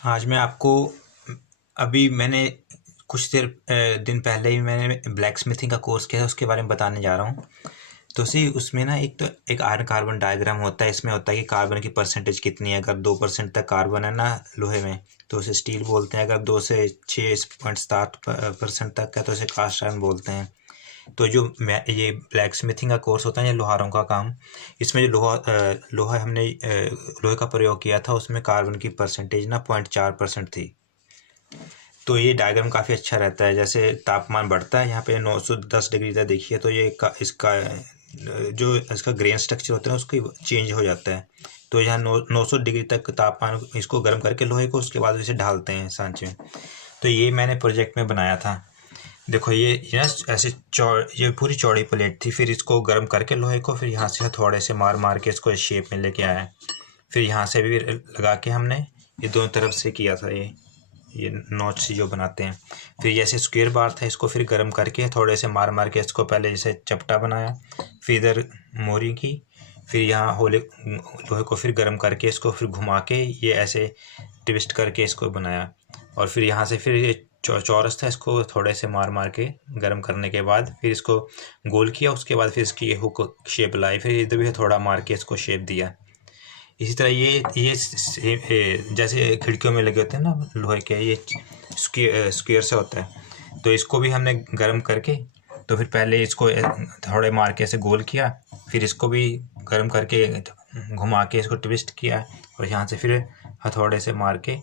आज मैं आपको अभी मैंने कुछ दिन पहले ही मैंने ब्लैक स्मिथिंग का कोर्स किया है, उसके बारे में बताने जा रहा हूँ। तो सी उसमें ना एक आयरन कार्बन डायग्राम होता है। इसमें होता है कि कार्बन की परसेंटेज कितनी है। अगर 2% तक कार्बन है ना लोहे में तो उसे स्टील बोलते हैं। अगर 2 से 6.7% तक है तो उसे कास्ट आयरन बोलते हैं। तो जो मैं ये ब्लैक स्मिथिंग का कोर्स होता है ये लोहारों का काम। इसमें जो लोहा हमने लोहे का प्रयोग किया था उसमें कार्बन की परसेंटेज ना 0.4% थी। तो ये डायग्राम काफ़ी अच्छा रहता है। जैसे तापमान बढ़ता है यहाँ पे 910 डिग्री तक देखिए तो इसका जो इसका ग्रेन स्ट्रक्चर होता है उसकी चेंज हो जाता है। तो यहाँ 900 डिग्री तक तापमान इसको गर्म करके लोहे को उसके बाद इसे ढालते हैं सांचे में। तो ये मैंने प्रोजेक्ट में बनाया था। देखो ये ना ऐसे ये पूरी चौड़ी प्लेट थी। फिर इसको गर्म करके लोहे को फिर यहाँ से हथौड़े से मार मार के इसको इस शेप में लेके आया। फिर यहाँ से भी लगा के हमने ये दोनों तरफ से किया था ये नॉच सी जो बनाते हैं। फिर जैसे स्क्वायर बार था इसको फिर गर्म करके थोड़े से मार मार के इसको पहले जैसे चपटा बनाया। फिर इधर मोरी की। फिर यहाँ लोहे को फिर गर्म करके इसको फिर घुमा के ये ऐसे ट्विस्ट करके इसको बनाया। और फिर यहाँ से फिर ये चौरस था इसको थोड़े से मार मार के गर्म करने के बाद फिर इसको गोल किया। उसके बाद फिर इसकी हुक शेप लाई। फिर इधर भी थोड़ा मार के इसको शेप दिया। इसी तरह जैसे खिड़कियों में लगे होते हैं ना लोहे के, ये स्क्वायर से होता है। तो इसको भी हमने गर्म करके तो फिर पहले इसको थोड़े मार के ऐसे गोल किया। फिर इसको भी गर्म करके घुमा के इसको ट्विस्ट किया। और यहाँ से फिर हथौड़े से मार के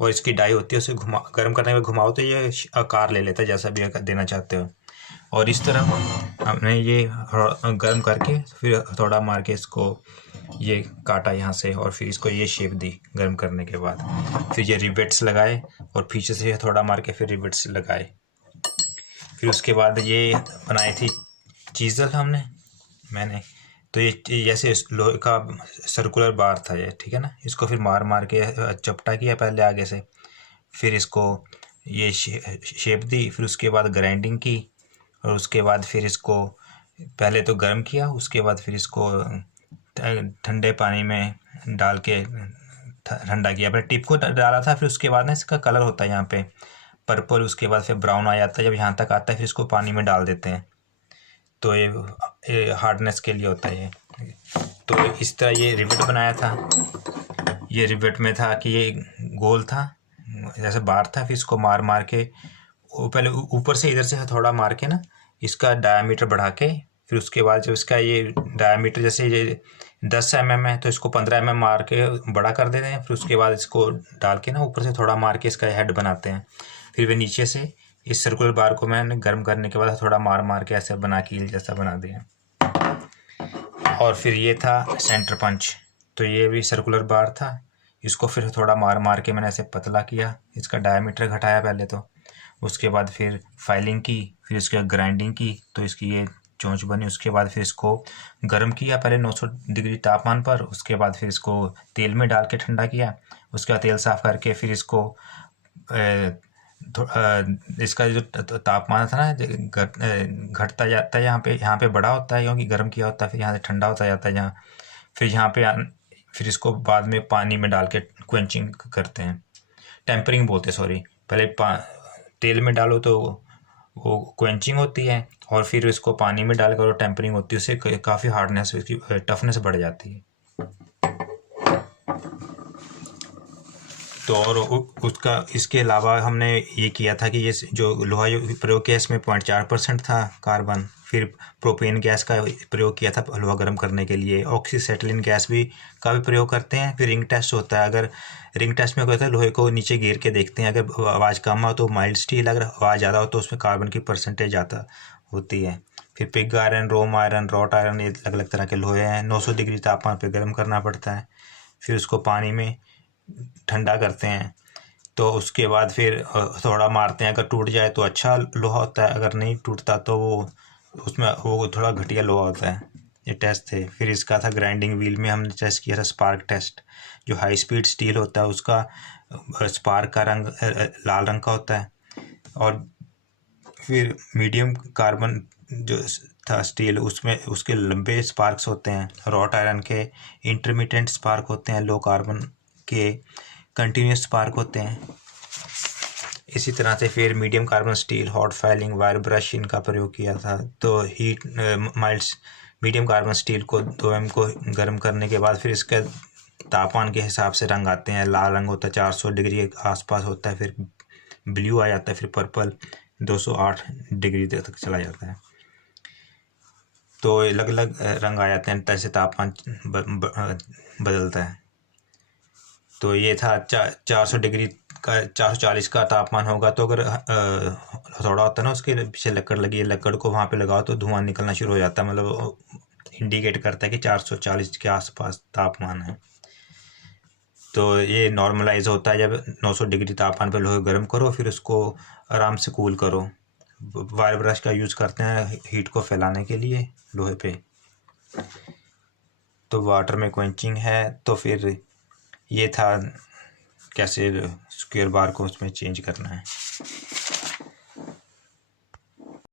और इसकी डाई होती है उसे गर्म करने में घुमाओ तो ये आकार ले लेता है जैसा भी देना चाहते हो। और इस तरह हमने ये गर्म करके फिर थोड़ा मार के इसको ये काटा यहाँ से और फिर इसको ये शेप दी गर्म करने के बाद। फिर ये रिवेट्स लगाए और पीछे से थोड़ा मार के फिर रिवेट्स लगाए। फिर उसके बाद ये बनाई थी चीज़ल मैंने। तो ये जैसे लोहे का सर्कुलर बार था ये, ठीक है ना। इसको फिर मार मार के चपटा किया पहले आगे से। फिर इसको ये शेप दी। फिर उसके बाद ग्राइंडिंग की। और उसके बाद फिर इसको पहले तो गर्म किया। उसके बाद फिर इसको ठंडे पानी में डाल के ठंडा किया। पहले टिप को डाला था। फिर उसके बाद ना इसका कलर होता है यहाँ पे पर्पल। उसके बाद फिर ब्राउन आ जाता है। जब यहाँ तक आता है फिर इसको पानी में डाल देते हैं। तो ये हार्डनेस के लिए होता है ये। तो इस तरह ये रिवेट बनाया था। ये रिवेट में था कि ये गोल था जैसे बार था। फिर इसको मार मार के पहले ऊपर से इधर से हथौड़ा मार के ना इसका डायामीटर बढ़ा के फिर उसके बाद जब इसका ये डायामीटर जैसे ये 10 mm है तो इसको 15 mm मार के बड़ा कर देते हैं। फिर उसके बाद इसको डाल के ना ऊपर से थोड़ा मार के इसका हेड बनाते हैं। फिर वे नीचे से इस सर्कुलर बार को मैंने गर्म करने के बाद थोड़ा मार मार के ऐसे बना कील जैसा बना दिया। और फिर ये था सेंटर पंच। तो ये भी सर्कुलर बार था। इसको फिर थोड़ा मार मार के मैंने ऐसे पतला किया। इसका डायामीटर घटाया पहले तो। उसके बाद फिर फाइलिंग की। फिर इसके ग्राइंडिंग की तो इसकी ये चोंच बनी। उसके बाद फिर इसको गर्म किया पहले 900 डिग्री तापमान पर। उसके बाद फिर इसको तेल में डाल के ठंडा किया। उसके बाद तेल साफ़ करके फिर इसको इसका जो तापमान था ना घटता जाता है। यहाँ पे बड़ा होता है क्योंकि गर्म किया होता है। फिर यहाँ से ठंडा होता जाता है यहाँ। फिर यहाँ पे फिर इसको बाद में पानी में डाल के क्वेंचिंग करते हैं। टेम्परिंग बोलते हैं, सॉरी। पहले तेल में डालो तो वो क्वेंचिंग होती है और फिर इसको पानी में डालकर टेम्परिंग होती है। उससे काफ़ी हार्डनेस इसकी टफनेस बढ़ जाती है। तो और उसका इसके अलावा हमने ये किया था कि ये जो लोहा जो प्रयोग किया इसमें 0.4% था कार्बन। फिर प्रोपेन गैस का प्रयोग किया था लोहा गर्म करने के लिए। ऑक्सीसेटिलीन गैस भी का भी प्रयोग करते हैं। फिर रिंग टेस्ट होता है। अगर रिंग टेस्ट में क्या होता है लोहे को नीचे गिर के देखते हैं। अगर आवाज़ कम हो तो माइल्ड स्टील, अगर आवाज़ ज़्यादा हो तो उसमें कार्बन की परसेंटेज ज़्यादा होती है। फिर पिग आयरन, रोम आयरन, रॉट आयरन, ये अलग अलग तरह के लोहे हैं। 900 डिग्री तापमान पर गर्म करना पड़ता है। फिर उसको पानी में ठंडा करते हैं। तो उसके बाद फिर थोड़ा मारते हैं। अगर टूट जाए तो अच्छा लोहा होता है, अगर नहीं टूटता तो वो थोड़ा घटिया लोहा होता है। ये टेस्ट थे। फिर इसका था ग्राइंडिंग व्हील में हमने टेस्ट किया था स्पार्क टेस्ट। जो हाई स्पीड स्टील होता है उसका स्पार्क का रंग लाल रंग का होता है। और फिर मीडियम कार्बन जो था स्टील उसमें उसके लंबे स्पार्क्स होते हैं। रॉट आयरन के इंटरमीडिएट स्पार्क होते हैं लो कार्बन के। कंटिन्यूस स्पार्क होते हैं। इसी तरह से फिर medium carbon steel, hot filing, wire brush इनका प्रयोग किया था। तो heat mild medium carbon steel को 2 को गर्म करने के बाद फिर इसके तापमान के हिसाब से रंग आते हैं। लाल रंग होता है 400 डिग्री के आसपास होता है, फिर ब्लू आ जाता है, फिर पर्पल 208 डिग्री तक चला जाता है। तो अलग अलग रंग आ जाते हैं, जैसे तापमान बदलता है। तो ये था 400 डिग्री का, 440 का तापमान होगा तो अगर थोड़ा होता है ना उसके पीछे लकड़ लगी है, लकड़ को वहाँ पे लगाओ तो धुआं निकलना शुरू हो जाता है, मतलब इंडिकेट करता है कि 440 के आसपास तापमान है। तो ये नॉर्मलाइज होता है जब 900 डिग्री तापमान पर लोहे गर्म करो, फिर उसको आराम से कूल करो। वायर ब्रश का यूज़ करते हैं हीट को फैलाने के लिए लोहे पे। तो वाटर में क्वेंचिंग है। तो फिर ये था कैसे स्क्वायर बार को उसमें चेंज करना है।